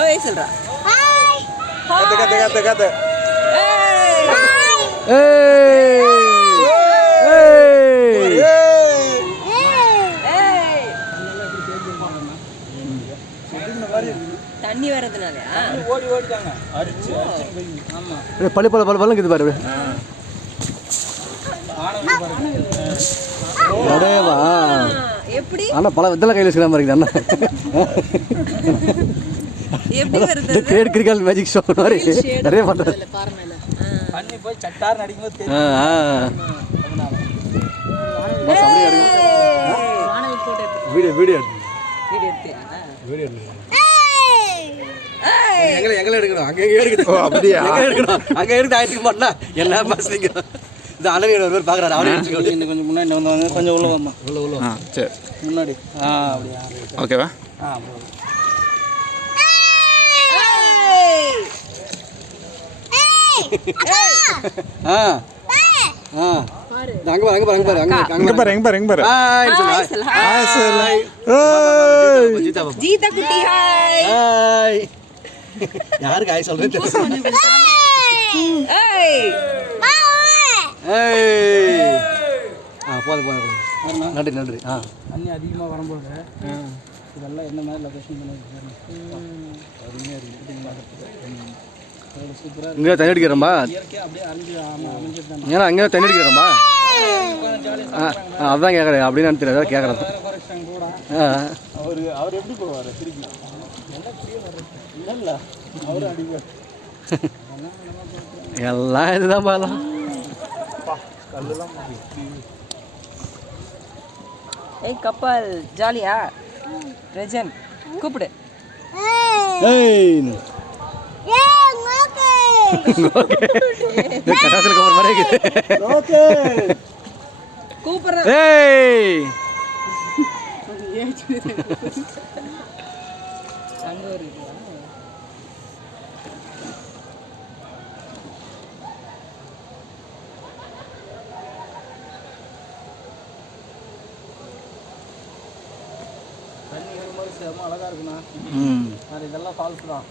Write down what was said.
ஓய் சொல்றா. ஹாய். கத்து. தண்ணி வரதுனாலயா? ஓடிட்டாங்க. அரிச்சு ஆமா. பள்ளி இது பாரு. அடேவா. எப்படி? அண்ணா பல விதல கையில வச்சுக்கலாம் பாருங்க அண்ணா. எப்படி வருது? கிரேட் கிரிக்கல் மேஜிக் ஷோ மாதிரி நிறைய பண்றது. தண்ணி போய் சட்டார் நடிக்கும்போது தெரியும். வீடியோ எங்களை எடுக்கணும். அங்கே எடுக்கணும். அப்படியா? அங்கே எடுத்து ஆயிடுச்சு மாட்டா என்ன பேசுறீங்க? இந்த அழகியோட ஒரு பேர் பார்க்குறாரு. அவனே இன்னும் கொஞ்சம் முன்னாடி வந்தாங்க. கொஞ்சம் உள்ள வந்தான். உள்ள சரி முன்னாடி. அப்படியா? ஓகேவா? ஜீதா குட்டி ஹாய். யாருக்கு ஹாய் சொல்றேன்னு தெரியல. போதும். நன்றி. தண்ணி அதிகமாக வரும்போது இதெல்லாம் என்ன மாதிரி லொக்கேஷன் இங்கே தண்ணி அடிக்கிறோம்பா. ஏன்னா அங்கே தண்ணி அடிக்கிறோம்பா. அதான் கேட்குறேன். அப்படின்னு நினைக்கிறேன். ஏதாவது கேட்குறேன். அவர் எப்படி போவார் திருப்பி? இல்லை அவரும் அடிப்பார். எல்லாம் இதுதான் பாலாம். கல்லெல்லாம் ஏய் கப்பல் ஜாலியா? ரஜன் கூப்பிடு. கட்டாசல் கப்பல் மாதிரி கூப்பிடுறேன். அங்க ஒரு தண்ணி வரும்போது செம்ம அழகா இருக்குண்ணா. அது இதெல்லாம் ஃபால்ஸ் தான்.